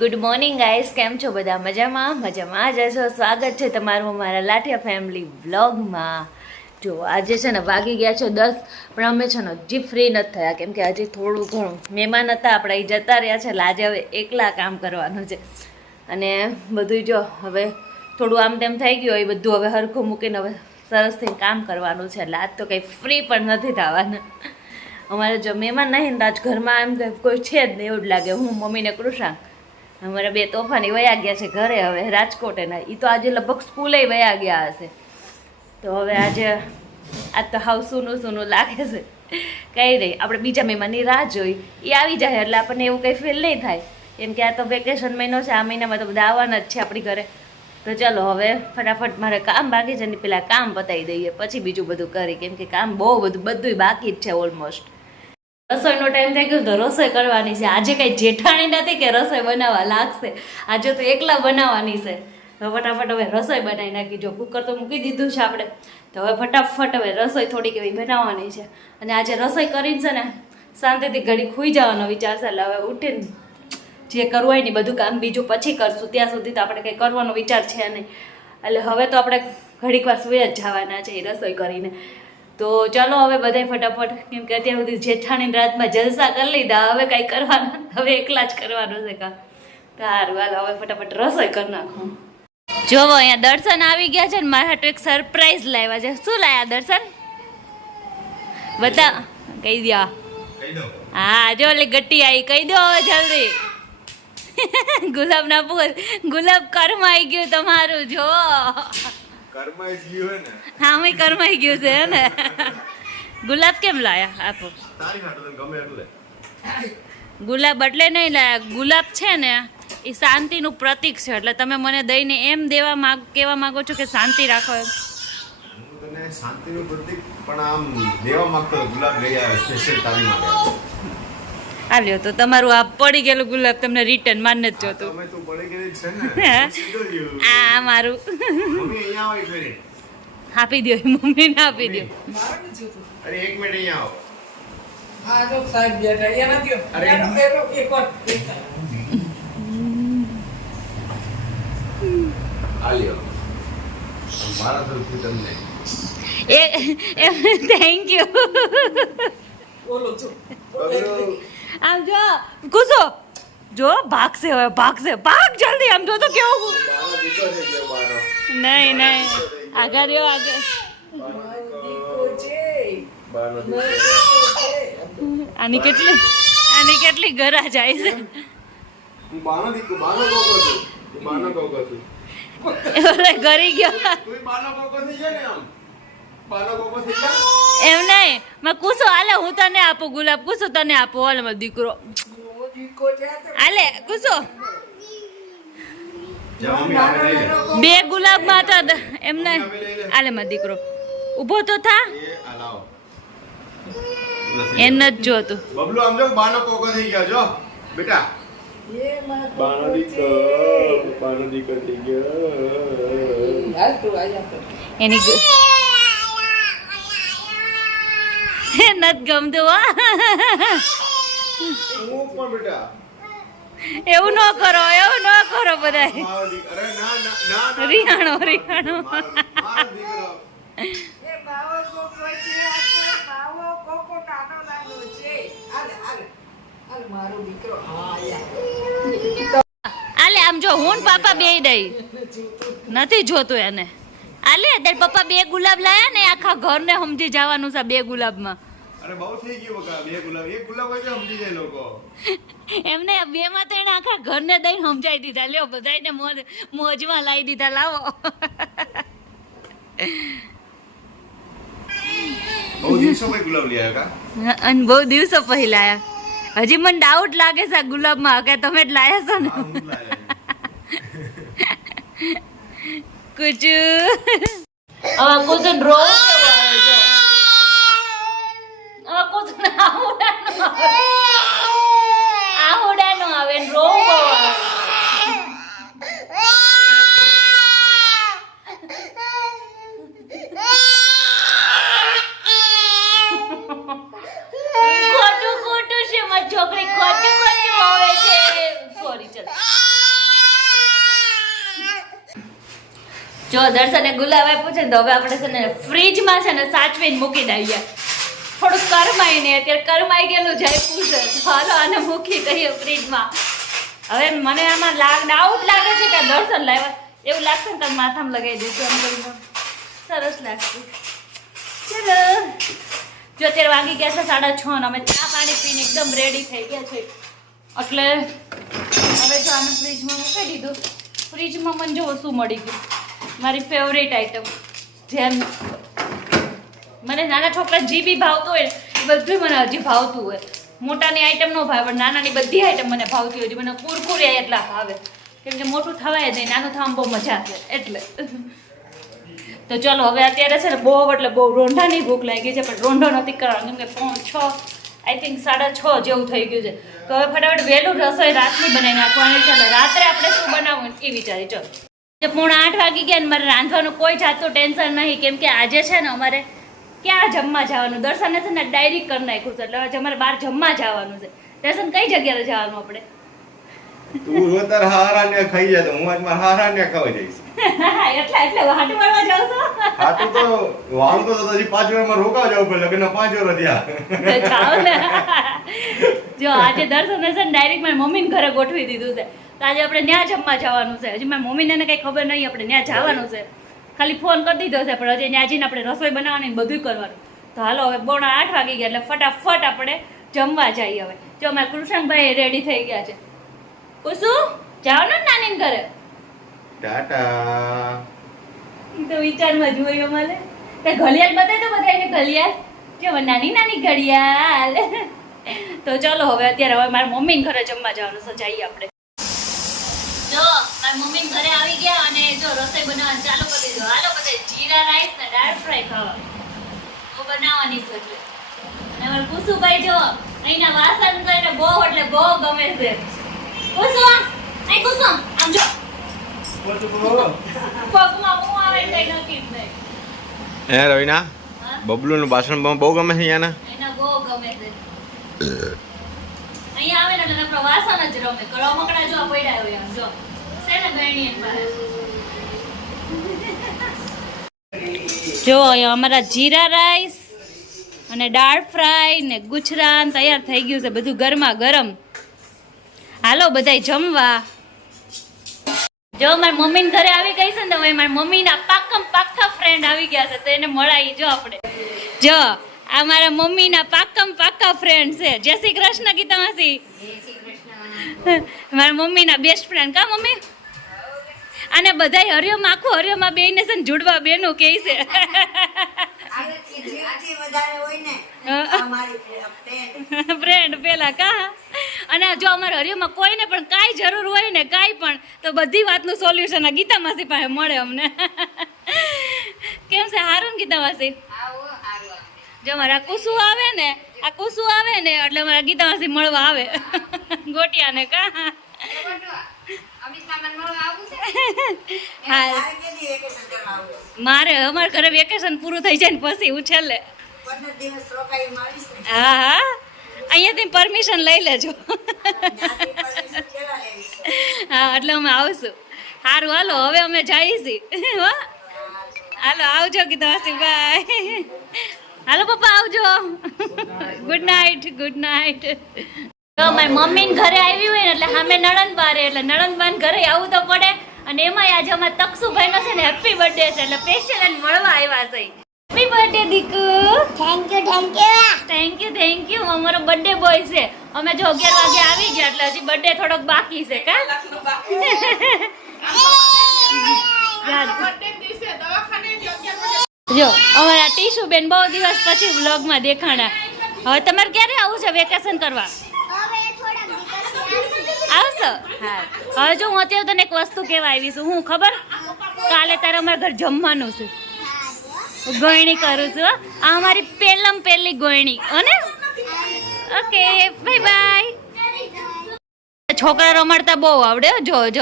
Good morning guys, કેમ છો બધા? મજામાં જ હશો. સ્વાગત છે તમારું મારા લાઠિયા ફેમિલી વ્લોગમાં. જો આજે છે ને વાગી ગયા છે 10, પણ અમે છે ને હજી ફ્રી નથી થયા, કેમ કે આજે થોડું ઘણું મહેમાન હતા આપણા, એ જતા રહ્યા છે. એટલે આજે હવે એકલા કામ કરવાનું છે અને બધું જો હવે થોડું આમ તેમ થઈ ગયું, એ બધું હવે હરખું મૂકીને હવે સરસથી કામ કરવાનું છે. એટલે આજ તો કંઈ ફ્રી પણ નથી થવાના. અમારે જો મહેમાન નહીં ને આજ ઘરમાં એમ કોઈ છે જ નહીં એવું જ લાગે. હું મમ્મીને કૃષાંક અમારા બે તોફાની વયા ગયા છે ઘરે, હવે રાજકોટ. એના એ તો આજે લગભગ સ્કૂલે વયા ગયા હશે. તો હવે આજે આજ તો હાવ સૂનું લાગે છે. કંઈ નહીં, આપણે બીજા મહેમાનની રાહ જોઈ, એ આવી જાય એટલે આપણને એવું કંઈ ફીલ નહીં થાય, કેમ કે આ તો વેકેશન મહિનો છે. આ મહિનામાં તો બધા આવવાના જ છે આપણી ઘરે. તો ચાલો હવે ફટાફટ મારે કામ બાકી છે ને પેલા કામ પતાવી દઈએ, પછી બીજું બધું કરી, કેમ કે કામ બહુ બધું બાકી જ છે ઓલમોસ્ટ. રસોઈનો ટાઈમ થઈ ગયો તો રસોઈ કરવાની છે. આજે કંઈ જેઠાણી નથી કે રસોઈ બનાવવા લાગશે, આજે તો એકલા બનાવવાની છે. તો ફટાફટ હવે રસોઈ બનાવી નાખી. જો કુકર તો મૂકી દીધું છે આપણે, તો હવે ફટાફટ હવે રસોઈ થોડીક એવી બનાવવાની છે. અને આજે રસોઈ કરીને છે ને શાંતિથી ઘડી સૂઈ જવાનો વિચાર છે. એટલે હવે ઉઠીને જે કરવું હોય ને બધું કામ બીજું પછી કરશું, ત્યાં સુધી તો આપણે કંઈ કરવાનો વિચાર છે નહીં. એટલે હવે તો આપણે ઘડીક વાર સૂઈ જ જવાના છે એ રસોઈ કરીને. તો ચાલો હવે બધાય ફટાફટ, કેમ કે અત્યાર સુધી જેઠાણી રાતમાં જલસા કરી લીધા, હવે કાંઈ કરવાના, હવે એકલા જ કરવાનું છે કામ. સારું હાલો હવે ફટાફટ રસોઈ કરી નાખું. જોવો અહીંયા દર્શન આવી ગયા છે ને મારા હાટુ એક સરપ્રાઈઝ લાવ્યા છે. શું લાવ્યા દર્શન? બતા કહી દો. હા જો ઓલી ગટ્ટી આવી, કહી દો હવે જલ્દી. ગુલાબ ના ફૂલ, ગુલાબ કરમાઈ ગયું તમારું. જો કરમાઈ ગયું હે ને? હા મેં કરમાઈ ગયું છે ને. ગુલાબ કેમ લાયા? આપો. તારી હાટુ તને ગમે એટલે. ગુલાબ એટલે નહીં લાયા, ગુલાબ છે ને એ શાંતિનું પ્રતીક છે. એટલે તમે મને દઈને એમ કહેવા માંગો છો કે શાંતિ રાખો એમ? હું તને શાંતિનું પ્રતીક પણ આમ દેવા માંગતો ગુલાબ લઈ આવ્યો સ્પેશિયલ તારી માટે. આલ્યો તો તમારું આ પડી ગયેલું ગુલાબ તમને રિટર્ન માન જ જોતું. તમે તું પડી ગઈ છે ને, સીધો ગયો. આ મારું મમ્મી અહીંયા આવો એક મિનિટ. આપી દો, મમ્મીને આપી દો. અરે એક મિનિટ અહીંયા આવો. હા તો સાહેબ બેઠા અહીંયા નથી. અરે એક વાર આલ્યો મારા તરફથી તમને થેન્ક યુ. બોલો છો. આમ જો કુસો, જો ભાગશે હવે, ભાગશે, ભાગ જલ્દી. આમ જો તો કેવું. બાનો દીકરો છે કે બાનો? નહીં આગળ રહ્યો, આગળ. બાનો દીકરો. આની કેટલી ગરા જાય છે. હું બાનો દીકરો, બાનો કોકો છું. તું બાનો કોકો છું. ઓલે ગરી ગયો. તું બાનો કોકો થઈ જાય ને આમ. બાનો કોકો થઈ જાય. એમ નહીં, મેં કુસો હાલે હું તને આપું ગુલાબ, કુસો તને આપું. હાલે મારો દીકરો, હાલે કુસો. જા મમ્મી આને લઈ લે. બે ગુલાબ માં તો એમ નહીં. હાલે મારો દીકરો ઊભો તો થા. એ આ લાવો. એમ નથી જોતું. બબલુ આમ જો બાનો કોકો થઈ ગયા જો બેટા. બાનો દીકરો થઈ ગયો. હાલ તું આયા તો એની નથી ગમતું. હા હું પણ બેટા. એવું ન કરો બધા. મારો દીકરો. અરે ના રિહાણો મારો દીકરો. એ બાવો કોકો છે, આ બાવો કોકો નાનો છે. હાલ મારો દીકરો આયા. આલે આમ જો હું ને પાપા બે દઈ નથી જોતું એને. આલે તાર પપ્પા બે ગુલાબ લાયા ને આખા ઘરને સમજી જવાનું છે બે ગુલાબમાં. અરે બહુ થઈ ગયું બકા. બે ગુલાબ, એક ગુલાબ હોય તો સમજી જાય લોકો. એમને બે માં તો એને આખા ઘરને દઈને સમજાઈ દીધા. લ્યો બધાને મોજમાં લાવી દીધા. લાવો. બહુ દિવસો પછી ગુલાબ લઈ આવ્યા કા? અને બહુ દિવસો પહેલા આયા. હજી મને ડાઉટ લાગે છે ગુલાબમાં કે તમે જ લાયા છો ને. હા, હું જ લાવ્યો. કુછ હવે કુછ ડ્રો આહુડાનો આવે ડ્રો જો દર્શને ગુલાબ આપ્યું છે ને તો હવે આપણે છે ને ફ્રીજમાં છે ને સાચવીને મૂકી દઈએ. થોડું કરમાઈ ને અત્યારે કરમાઈ ગયેલું જાય છે. ચાલો આને મૂકી દઈએ ફ્રીજમાં. હવે મને આમાં ડાઉટ લાગે છે કે દર્શન લાવ્યા એવું લાગશે ને તો માથામાં લગાવી દઈશું એમ કરીને સરસ લાગશે. ચલો જો અત્યારે વાગી ગયા છે 6:30 અને અમે ચા પાણી પીને એકદમ રેડી થઈ ગયા છે. એટલે હવે જો આને ફ્રીજમાં મૂકી દીધું. ફ્રીજમાં મને જો શું મળી ગયું મારી ફેવરેટ આઈટમ જેમ મને નાના છોકરા જે બી ભાવતું હોય એ બધું મને હજી ભાવતું હોય. મોટાની આઈટમ ન ભાવે પણ નાનાની બધી આઈટમ મને ભાવતી હોય. મને કુરકુરિયા એટલા ભાવે કેમ કે મોટું થવાય જ નહીં, નાનું થવામાં બહુ મજા આવે એટલે. તો ચલો હવે અત્યારે છે ને બહુ એટલે બહુ રોંઢાની ભૂખ લાગી છે પણ રોંઢો નથી કરવાનો કેમ કે 6 આઈ થિંક 6:30 જેવું થઈ ગયું છે. તો હવે ફટાફટ વહેલું રસોઈ રાતની બનાવી નાખવાની છે. રાત્રે આપણે શું બનાવવું એ વિચારી. ચલો 7:30 વાગી ગયા ને મારે રાંધવાનું કોઈ જાતનું ટેન્શન નહીં કેમ કે આજે છે ને અમારે ક્યાં જમવા જવાનું. દર્શને છે ને ડાયરી કરી નાખ્યું છે એટલે આજે અમારે બહાર જમવા જવાનું છે. દર્શન કઈ જગ્યાએ જવાનું આપણે? તું રોતર હારાને ખાઈ જાય તો હું આજ મારા હારાને ખાવા જઈશ. એટલે વાટ મારવા જાવ છો? હાટું તો વાળું તો હજી 5 વર્ષમાં રોકાવા જવું પડે. લગ્ન 5 વર્ષ થયા. જાઓ ને. જો આજે દર્શન છે ને ડાયરેક્ટ મારી મમ્મીને ઘરે ગોઠવી દીધું છે. તો આજે આપણે ત્યાં જમવા જવાનું છે. હજી મારી મમ્મીને કઈ ખબર નહીં આપણે ત્યાં જવાનું છે. ખાલી ફોન કરી દીધો છે પણ હજી ત્યાં જઈને આપણે રસોઈ બનાવવાની બધું કરવાનું. તો હાલો હવે 7:30 વાગી ગયા એટલે ફટાફટ આપણે જમવા જઈએ. હવે જો અમારા કૃષ્ણભાઈ રેડી થઈ ગયા છે. કુસુ જાઓ ને નાની ઘરે. ટાટા. તો વિચારમાં જોયું મને તે ઘડિયાળ બતાવી તો બધાને ઘડિયાળ જો નાની નાની ઘડિયાળ. તો ચલો હવે અત્યારે હવે મારા મમ્મીને ઘરે જમવા જવાનું છે. જઈએ આપણે. જો મારા મમ્મી ઘરે આવી ગયા અને જો રસોઈ બનાવવાનું ચાલુ કરી દીધું. હાલો બધે જીરા રાઈસ ને દાળ ફ્રાય ખાવા તો બનાવવાની છે. એટલે અને અમારા કુસુભાઈ જો અહીંના વાસણ તો એને બહુ એટલે બહુ ગમે છે. કુસુ આય કુસુ આમ જો પગમાં હું આવે કઈ નક્કી જ નહીં. હે રવિના બબલુનું બાસણ બહુ ગમે છે અહીંયાના. એના બહુ ગમે છે. અહીંયા આવે ને એટલે આપણો વાસણ જ રમે. રમકડા જો પડ્યા હોય આમ જો છે ને ગયણી એમ પાસે. જો અહીંયા અમારા જીરા રાઈસ અને દાળ ફ્રાય ને ગુચરાન તૈયાર થઈ ગયું છે બધું ગરમા ગરમ. હાલો બધાય જમવા. જો મારી મમ્મીને ઘરે આવી ગઈ છે ને તો મારી મમ્મીના પાક્કા ફ્રેન્ડ આવી ગયા છે તો એને મળાવી. જો આપણે જો આ મારા મમ્મીના પાક્કા ફ્રેન્ડ છે. જય શ્રી કૃષ્ણ ગીતા માસી. મારા મમ્મીના બેસ્ટ ફ્રેન્ડ કા મમ્મી. અને બધાય હરિયોમાં આખું હરિયોમાં બેને છે ને જુડવા બેનો કહે છે. ફ્રેન્ડ પેલા કા. અને જો અમારે હરિયોમાં કોઈને પણ કાંઈ જરૂર હોય ને કાંઈ પણ તો બધી વાતનું સોલ્યુશન આ ગીતા માસી પાસે મળે અમને. કેમ છે હારું ને ગીતા માસી? જો મારા કુસુ આવે ને એટલે મારા ગીતા માસી મળવા આવે ગોટિયાને કા. મારે અમારા ઘરે વેકેશન પૂરું થઈ જાય ને પછી હું છેલ્લે. હા અહીંયાથી પરમિશન લઈ લેજો. હા એટલે અમે આવશું. સારું હાલો હવે અમે જઈશું. હાલો આવજો ગીતા માસી. બાય. હાલો પપ્પા આવજો. Good night. તો મારી મમ્મીને ઘરે આવી હોય ને એટલે સામે નણંદબા રહે એટલે નણંદબાને ઘરે આવવું તો પડે. અને એમાંય આજે અમારા તકસુભાઈનો છે ને હેપી બર્થડે છે એટલે સ્પેશિયલ એને મળવા આવ્યા છે. Happy birthday Diku. Thank you. અમારો બર્થડે બોય છે. અમે જો 11 વાગે આવી ગયા એટલે હજી બર્થડે થોડોક બાકી છે કા. જો અમારા ટીશુ બેન બહુ દિવસ પછી વ્લોગમાં દેખાણા. હવે તમારે ક્યારે આવું છે વેકેશન કરવા? આવશો? હા. હવે જો હું અત્યારે તને એક વસ્તુ કહેવા આવી છું. હું ખબર કાલે તારે અમારા ઘર જમવાનું છે. ગોયણી કરું છું. આ અમારી પહેલી ગોયણી અને ઓકે બાય. છોકરા રમાડતા બહુ આવડે. જો એ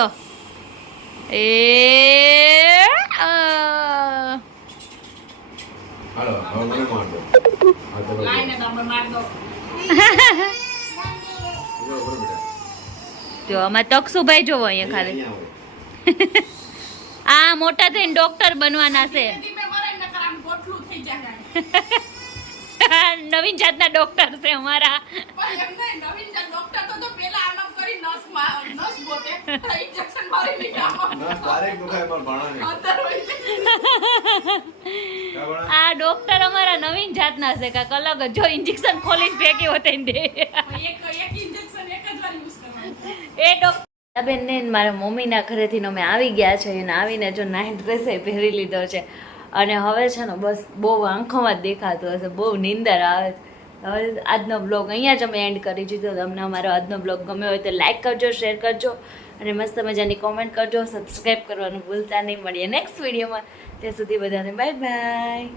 જો આમાં તકસુભાઈ જોવો અહીંયા ખાલી આ મોટા થઈને ડોક્ટર બનવાના છે. નવીન જાતના ડોક્ટર છે અમારા. નસ ડાયરેક્ટ દુખાય પણ ભાણાને. કા ભાણા? આ ડોક્ટર અમારા નવીન જાતના છે કાંક અલગ જ. જો ઇન્જેક્શન ખોલીને ફેંકી હોતે ને દે. એ ડોક્ટર બેન ને મારા મમ્મીના ઘરેથી અમે આવી ગયા છે અને આવીને જો નાઇટ ડ્રેસ પહેરી લીધો છે અને હવે છે ને બસ બહુ આંખોમાં જ દેખાતું હશે, બહુ નીંદર આવે છે. હવે આજનો બ્લોગ અહીંયા જ અમે એન્ડ કરી દીધો. તમને અમારો આજનો બ્લોગ ગમ્યો હોય તો લાઈક કરજો, શેર કરજો અને મસ્ત મજાની કોમેન્ટ કરજો. સબસ્ક્રાઈબ કરવાનું ભૂલતા નહીં. મળીએ નેક્સ્ટ વિડીયોમાં. ત્યાં સુધી બધાને બાય બાય.